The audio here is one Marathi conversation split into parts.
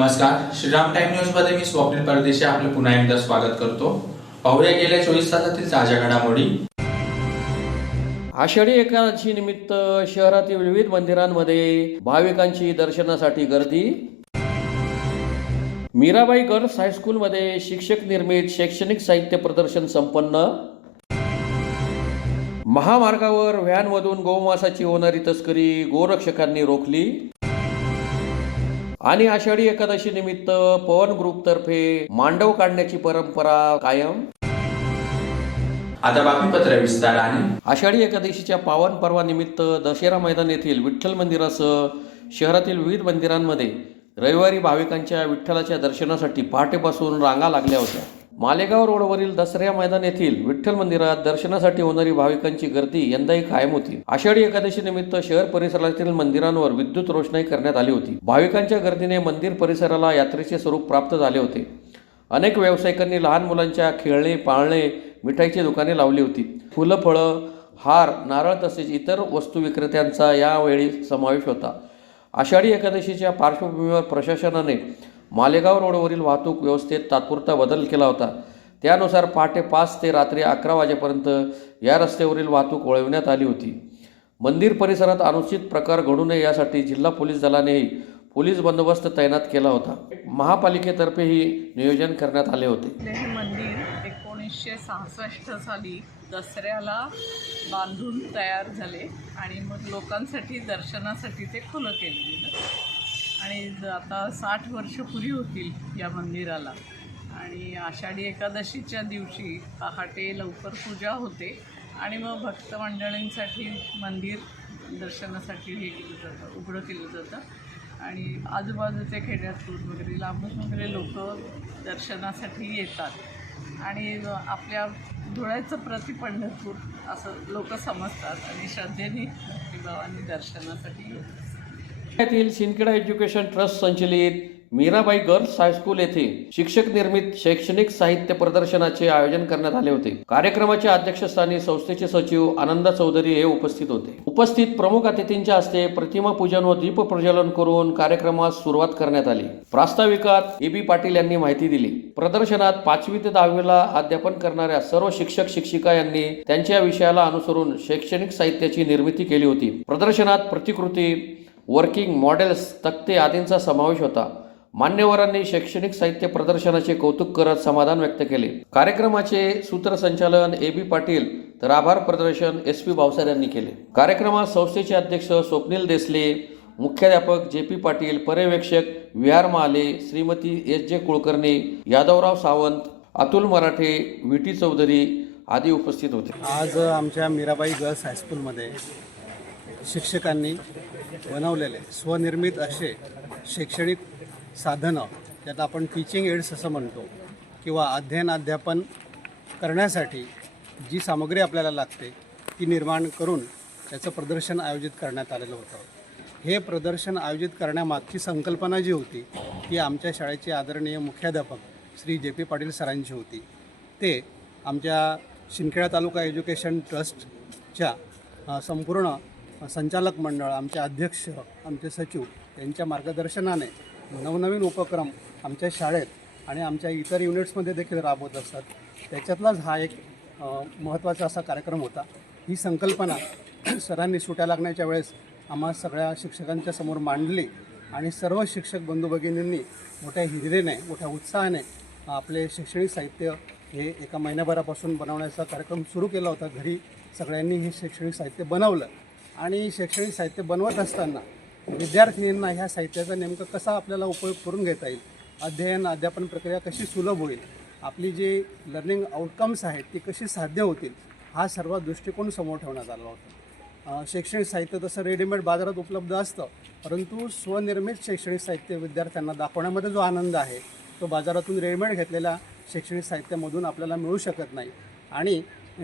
नमस्कार, श्रीराम टाइम न्यूज मध्ये मी स्वप्नील परदेशी आपले पुन्हा एकदा स्वागत करतो। पाहूया गेल्या 24 तासातील ताज्या घडामोडी। आषाढी एकादशी निमित्त शहरातील विविध मंदिरांमध्ये भाविकांची दर्शनासाठी गर्दी। मीराबाई गर्ल्स हायस्कूलमध्ये शिक्षक निर्मित शैक्षणिक साहित्य प्रदर्शन संपन्न। महामार्गावर व्हॅनमधून गोमांसाची होणारी तस्करी गोरक्षकांनी रोखली। आणि आषाढी एकादशी निमित्त पवन ग्रुप तर्फे मांडव काढण्याची परंपरा कायम। आता बातमीपत्र विस्ताराने। आषाढी एकादशीच्या पावन पर्वानिमित्त दशेरा मैदान येथील विठ्ठल मंदिरासह शहरातील विविध मंदिरांमध्ये रविवारी भाविकांच्या विठ्ठलाच्या दर्शनासाठी पहाटेपासून रांगा लागल्या होत्या। मालेगाव रोडवरील दसरा मैदान येथील विठ्ठल मंदिरात दर्शनासाठी होणारी भाविकांची गर्दी यंदाही कायम होती। आषाढी एकादशी निमित्त शहर परिसरातील मंदिरांवर विद्युत रोषणाई करण्यात आली होती। भाविकांच्या गर्दीने मंदिर परिसराला यात्रेचे स्वरूप प्राप्त झाले होते। अनेक व्यावसायिकांनी लहान मुलांच्या खेळणे, पाळणे, मिठाईची दुकाने लावली होती। फुलं, फळं, हार, नारळ तसेच इतर वस्तू विक्रेत्यांचा यावेळी समावेश होता। आषाढी एकादशीच्या पार्श्वभूमीवर प्रशासनाने मालेगाव रोडवरील वाहतूक व्यवस्थेत तात्पुरता बदल केला होता। त्यानुसार पहाटे 5 ते रात्री 11 वाजेपर्यंत या रस्त्यावरील वाहतूक वळविण्यात आली होती। मंदिर परिसरात अनुचित प्रकार घडू नये यासाठी जिल्हा पोलीस दलानेही पोलीस बंदोबस्त तैनात केला होता। महापालिकेतर्फेही नियोजन करण्यात आले होते। हे मंदिर 1966 साली दसऱ्याला बांधून तयार झाले आणि मग लोकांसाठी दर्शनासाठी ते खुलं केलं गेलं आणि आता 60 वर्ष पुरी होतील या मंदिराला। आणि आषाढी एकादशीच्या दिवशी पहाटे लवकर पूजा होते आणि मग भक्त मंडळींसाठी मंदिर दर्शनासाठी हे केलं जातं, उघडं केलं जातं आणि आजूबाजूचे खेड्यातून वगैरे लांबून वगैरे लोक दर्शनासाठी येतात आणि आपल्या धुळ्याचं प्रति पंढरपूर असं लोक समजतात आणि श्रद्धेने भक्तिभावाने दर्शनासाठी येतात। येथील सिंदखेडा एज्युकेशन ट्रस्ट संचलित मीराबाई गर्ल्स हायस्कूल येथे शिक्षक निर्मित शैक्षणिक साहित्य प्रदर्शनाचे आयोजन करण्यात आले होते। कार्यक्रमाच्या अध्यक्षस्थानी संस्थेचे सचिव आनंदा चौधरी हे उपस्थित होते। उपस्थित प्रमुख अतिथींच्या हस्ते प्रतिमा पूजन व दीप प्रज्वलन करून कार्यक्रमास सुरुवात करण्यात आली। प्रास्ताविकात ए.बी. पाटील यांनी माहिती दिली। प्रदर्शनात 5वी ते 10वीला अध्यापन करणाऱ्या सर्व शिक्षक शिक्षिका यांनी त्यांच्या विषयाला अनुसरून शैक्षणिक साहित्याची निर्मिती केली होती। प्रदर्शनात प्रतिकृती, वर्किंग मॉडेल्स, तक्ते आदींचा समावेश होता। मान्यवरांनी शैक्षणिक साहित्य प्रदर्शनाचे कौतुक करत समाधान व्यक्त केले। कार्यक्रमाचे सूत्रसंचालन ए.बी. पाटील तर आभार प्रदर्शन एस.पी. भावसार यांनी केले। कार्यक्रमात संस्थेचे अध्यक्ष स्वप्नील देसले, मुख्याध्यापक जे.पी. पाटील, पर्यवेक्षक विहार महाले, श्रीमती एस.जे. कुलकर्णी, यादवराव सावंत, अतुल मराठे, व्ही.टी. चौधरी आदी उपस्थित होते। आज आमच्या मीराबाई गर्ल्स हायस्कूलमध्ये शिक्षकांनी बनवलेले स्वनिर्मित असे शैक्षणिक साधनं, ज्यात आपण टीचिंग एड्स असं म्हणतो, किंवा अध्यापन करण्यासाठी जी सामग्री आपल्याला लागते ती निर्माण करून त्याचं प्रदर्शन आयोजित करण्यात आलेलं होतं। हे प्रदर्शन आयोजित करण्यामागची संकल्पना जी होती ती आमच्या शाळेचे आदरणीय मुख्याध्यापक श्री जे.पी. पाटील सरांची होती। ते आमच्या सिंदखेडा तालुका एज्युकेशन ट्रस्टच्या संपूर्ण संचालक मंडळ, आमचे अध्यक्ष, आमचे सचिव यांच्या मार्गदर्शनाने नवनवीन उपक्रम आमच्या शाळेत आणि आमच्या इतर युनिट्समध्ये देखील राबवत असतात। त्याच्यातलाच हा एक महत्त्वाचा असा कार्यक्रम होता। ही संकल्पना सरांनी सुट्या लागण्याच्या वेळेस आम्हा सगळ्या शिक्षकांच्या समोर मांडली आणि सर्व शिक्षक बंधू भगिनींनी मोठ्या हिरिरीने, मोठ्या उत्साहाने आपले शैक्षणिक साहित्य हे एका महिन्याभरापासून बनवण्याचा कार्यक्रम सुरू केला होता। घरी सगळ्यांनी हे शैक्षणिक साहित्य बनवलं आणि शैक्षणिक साहित्य बनवत असताना विद्यार्थिनींना ह्या साहित्याचा नेमकं कसा आपल्याला उपयोग करून घेता येईल, अध्यापन प्रक्रिया कशी सुलभ होईल, आपली जी लर्निंग आउटकम्स आहेत ती कशी साध्य होतील, हा सर्व दृष्टिकोन समोर ठेवण्यात आला होता। शैक्षणिक साहित्य तसं रेडीमेड बाजारात उपलब्ध असतं, परंतु स्वनिर्मित शैक्षणिक साहित्य विद्यार्थ्यांना दाखवण्यामध्ये जो आनंद आहे तो बाजारातून रेडीमेड घेतलेल्या शैक्षणिक साहित्यामधून आपल्याला मिळू शकत नाही। आणि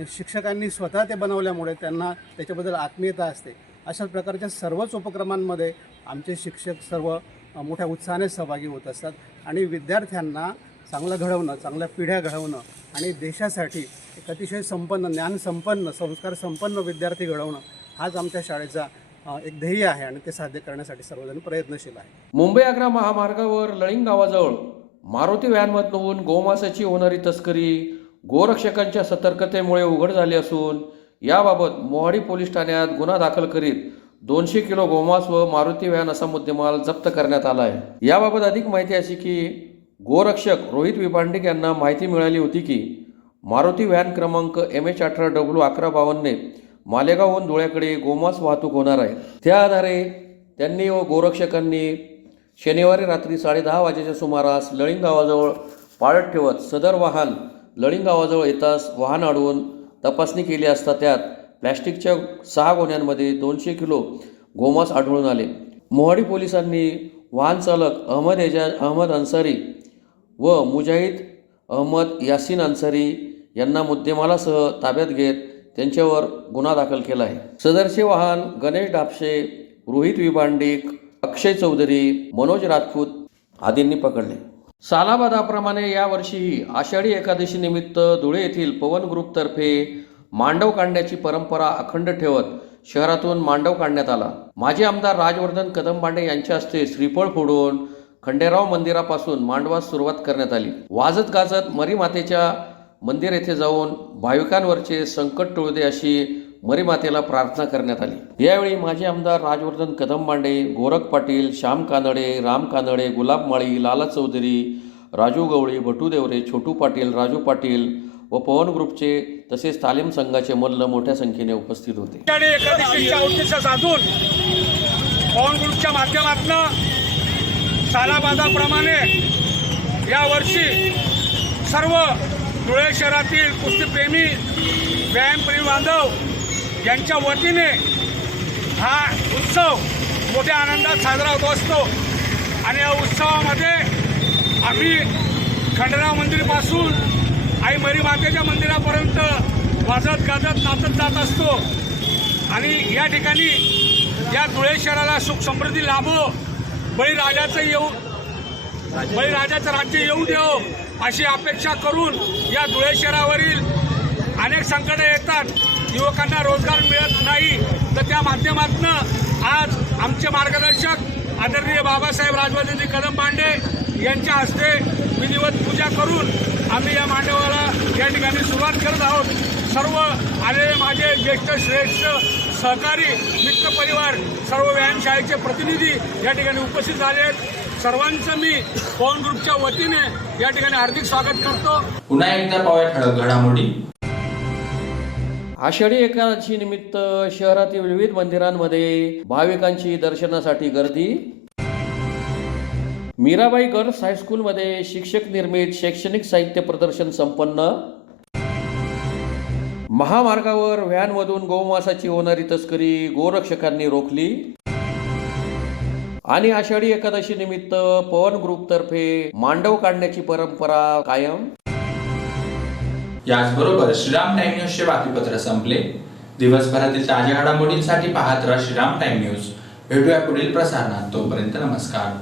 शिक्षकांनी स्वतः ते बनवल्यामुळे त्यांना त्याच्याबद्दल आत्मीयता असते। अशा प्रकारच्या सर्वच उपक्रमांमध्ये आमचे शिक्षक सर्व मोठ्या उत्साहाने सहभागी होत असतात आणि विद्यार्थ्यांना चांगलं घडवणं, चांगल्या पिढ्या घडवणं आणि देशासाठी एक अतिशय संपन्न, ज्ञानसंपन्न, संस्कारसंपन्न विद्यार्थी घडवणं हाच आमच्या शाळेचा एक ध्येय आहे आणि ते साध्य करण्यासाठी सर्वजण प्रयत्नशील आहे. मुंबई आग्रा महामार्गावर लळिंग गावाजवळ मारुती व्हॅनमधून गोमांसाची होणारी तस्करी गोरक्षकांच्या सतर्कतेमुळे उघड झाली असून याबाबत मोहाडी पोलीस ठाण्यात गुन्हा दाखल करीत 200 किलो गोमांस व मारुती व्हॅन असा मुद्देमाल जप्त करण्यात आला आहे. याबाबत अधिक माहिती अशी की गोरक्षक रोहित विभांडिक यांना माहिती मिळाली होती की मारुती व्हॅन क्रमांक MH18W1152 ने मालेगावहून धुळ्याकडे गोमांस वाहतूक होणार आहे. त्या आधारे त्यांनी व गोरक्षकांनी शनिवारी रात्री 10:30 वाजेच्या सुमारास लळिंग गावाजवळ पाळत ठेवत सदर वाहन लळिंग गावाजवळ येताच वाहन अडवून तपासणी केली असता त्यात प्लॅस्टिकच्या 6 गोण्यांमध्ये 200 किलो गोमांस आढळून आले. मोहाडी पोलिसांनी वाहन चालक अहमद अन्सारी व मुजाहिद अहमद यासिन अन्सारी यांना मुद्देमालासह ताब्यात घेत त्यांच्यावर गुन्हा दाखल केला आहे. सदरचे वाहन गणेश डापशे, रोहित विभांडिक, अक्षय चौधरी, मनोज राजपूत आदींनी पकडले. सालाबादाप्रमाणे यावर्षीही आषाढी एकादशी निमित्त धुळे येथील पवन ग्रुपतर्फे मांडव काढण्याची परंपरा अखंड ठेवत शहरातून मांडव काढण्यात आला. माजी आमदार राजवर्धन कदमबांडे यांच्या हस्ते श्रीफळ फोडून खंडेराव मंदिरापासून मांडवास सुरुवात करण्यात आली. वाजत गाजत मरीमातेच्या मंदिर येथे जाऊन भाविकांवरचे संकट टळू दे अशी मरीमातेला प्रार्थना करण्यात आली. यावेळी माजी आमदार राजवर्धन कदमबांडे, गोरख पाटील, श्याम कानडे, राम कानडे, गुलाब माळी, लाला चौधरी, राजू गवळी, भटू देवरे, छोटू पाटील, राजू पाटील व पवन ग्रुपचे तसेच तालीम संघाचे मल्ल मोठ्या संख्येने उपस्थित होते. एकादशीच्या औचित्य साधून पवन ग्रुपच्या माध्यमातून सालाबादाप्रमाणे यावर्षी सर्व धुळे शहरातील कुस्तीप्रेमी व्यायामप्रेमी बांधव यांच्या वतीने हा उत्सव मोठ्या आनंदात साजरा होत असतो आणि या उत्सवामध्ये आम्ही खंडेराव मंदिरापासून आई मरीमातेच्या मंदिरापर्यंत वाजत गाजत नाचत जात असतो आणि या ठिकाणी या धुळे शहराला सुख समृद्धी लाभो, बळीराजाचं राज्य येऊ देव अशी अपेक्षा करून या धुळे शहरावरील अनेक संकटे येतात. युवकांना रोजगार मिळत नाही, तर त्या माध्यमातून आज आमचे मार्गदर्शक आदरणीय बाबासाहेब राजवर्धनजी कदमबांडे यांच्या हस्ते विधिवत पूजा करून आम्ही या मांडवाला या ठिकाणी सुरुवात करत आहोत. सर्व आलेले माझे ज्येष्ठ श्रेष्ठ सहकारी मित्रपरिवार, सर्व व्यायामशाळेचे प्रतिनिधी या ठिकाणी उपस्थित झाले आहेत. सर्वांचं मी पवन ग्रुपच्या वतीने या ठिकाणी हार्दिक स्वागत करतो. पुन्हा एकदा पाहूया ठळक घडामोडी. आषाढी एकादशी निमित्त शहरातील विविध मंदिरांमध्ये भाविकांची दर्शनासाठी गर्दी. मीराबाई गर्ल्स हायस्कूलमध्ये शिक्षक निर्मित शैक्षणिक साहित्य प्रदर्शन संपन्न. महामार्गावर व्हॅनमधून गोमांसाची होणारी तस्करी गोरक्षकांनी रोखली. आणि आषाढी एकादशी निमित्त पवन ग्रुपतर्फे मांडव काढण्याची परंपरा कायम. याचबरोबर श्रीराम टाइम न्यूजचे बातमीपत्र संपले. दिवसभरातील ताज्या घडामोडींसाठी पाहत राहा श्रीराम टाइम न्यूज. भेटूया पुढील प्रसारणात. तोपर्यंत नमस्कार.